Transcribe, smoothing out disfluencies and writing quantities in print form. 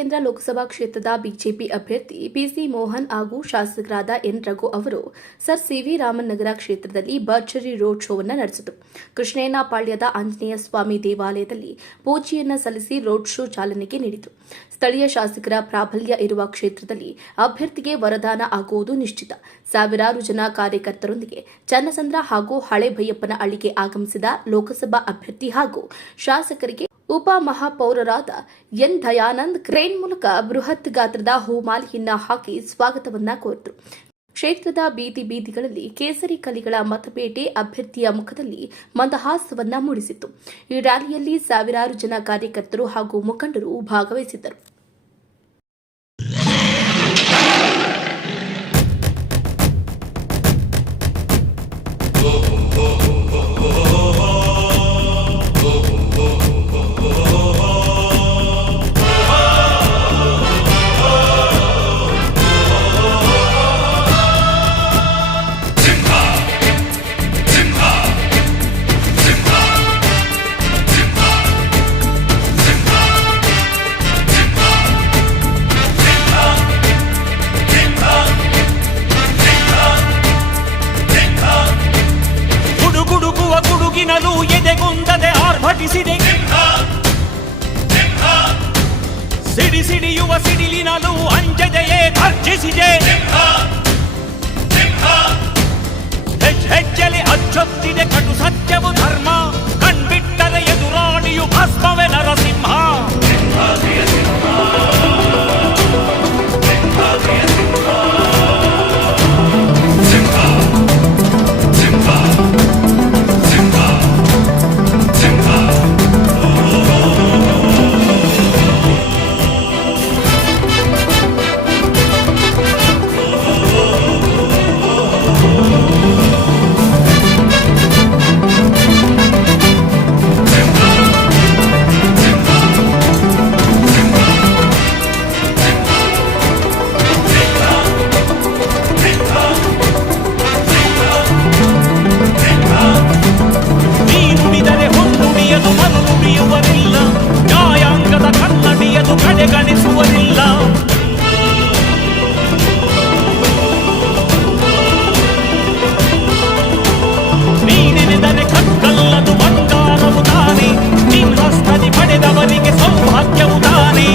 ಕೇಂದ್ರ ಲೋಕಸಭಾ ಕ್ಷೇತ್ರದ ಬಿಜೆಪಿ ಅಭ್ಯರ್ಥಿ ಪಿಸಿ ಮೋಹನ್ ಹಾಗೂ ಶಾಸಕರಾದ ಎನ್ ರಘು ಅವರು ಸರ್ ಸಿವಿ ರಾಮನ್ ನಗರ ಕ್ಷೇತ್ರದಲ್ಲಿ ಭರ್ಜರಿ ರೋಡ್ ಶೋವನ್ನು ನಡೆಸಿದರು. ಕೃಷ್ಣಯ್ಯನಪಾಳ್ಯದ ಆಂಜನೇಯ ಸ್ವಾಮಿ ದೇವಾಲಯದಲ್ಲಿ ಪೂಜೆಯನ್ನು ಸಲ್ಲಿಸಿ ರೋಡ್ ಶೋ ಚಾಲನೆಗೆ ನೀಡಿತು. ಸ್ಥಳೀಯ ಶಾಸಕರ ಪ್ರಾಬಲ್ಯ ಇರುವ ಕ್ಷೇತ್ರದಲ್ಲಿ ಅಭ್ಯರ್ಥಿಗೆ ವರದಾನ ಆಗುವುದು ನಿಶ್ಚಿತ. ಸಾವಿರಾರು ಜನ ಕಾರ್ಯಕರ್ತರೊಂದಿಗೆ ಚನ್ನಸಂದ್ರ ಹಾಗೂ ಹಳೆ ಭೈಯಪ್ಪನ ಹಳ್ಳಿಗೆ ಆಗಮಿಸಿದ ಲೋಕಸಭಾ ಅಭ್ಯರ್ಥಿ ಹಾಗೂ ಶಾಸಕರಿಗೆ ಉಪ ಮಹಾಪೌರರಾದ ಎನ್ ದಯಾನಂದ್ ಕ್ರೇನ್ ಮೂಲಕ ಬೃಹತ್ ಗಾತ್ರದ ಹೂಮಾಲೆಯನ್ನ ಹಾಕಿ ಸ್ವಾಗತವನ್ನ ಕೋರಿದರು. ಕ್ಷೇತ್ರದ ಬೀದಿ ಬೀದಿಗಳಲ್ಲಿ ಕೇಸರಿ ಕಲಿಗಳ ಮತಪೇಟೆ ಅಭ್ಯರ್ಥಿಯ ಮುಖದಲ್ಲಿ ಮಂದಹಾಸವನ್ನ ಮೂಡಿಸಿತ್ತು. ಈ ರ್ಯಾಲಿಯಲ್ಲಿ ಸಾವಿರಾರು ಜನ ಕಾರ್ಯಕರ್ತರು ಹಾಗೂ ಮುಖಂಡರು ಭಾಗವಹಿಸಿದ್ದರು. ಗುಡುಗಿನಲು ಎದೆಗುಂದದೆ ಆರ್ಭಟಿಸಿದೆ. ಸಿಡಿ ಸಿಡಿಯುವ ಸಿಡಿಲಿನಲು ಅಂಜದೆಯೇ ಗರ್ಜಿಸಿದೆ. ಹೆಜ್ಜೆಲಿ ಅಚ್ಚೊತ್ತಿದೆ ಕಟು ಸತ್ಯವು ಧರ್ಮ. ಕಣ್ಬಿಟ್ಟರೆ ಎದುರಾಣಿಯು ಭಸ್ಮವೇ ನರಸಿಂಹ. ನ್ಯಾಯಾಂಗದ ಕನ್ನಡಿಯದು ಕಡೆಗಣಿಸುವರಿಲ್ಲ. ನೀನೆನೆದರೆ ಕಕ್ಕಲ್ಲದು ಬಂಗಾರವು ತಾನೆ. ನಿನ್ನ ಹಸ್ತದಿ ಪಡೆದವರಿಗೆ ಸೌಭಾಗ್ಯವು ತಾನೆ.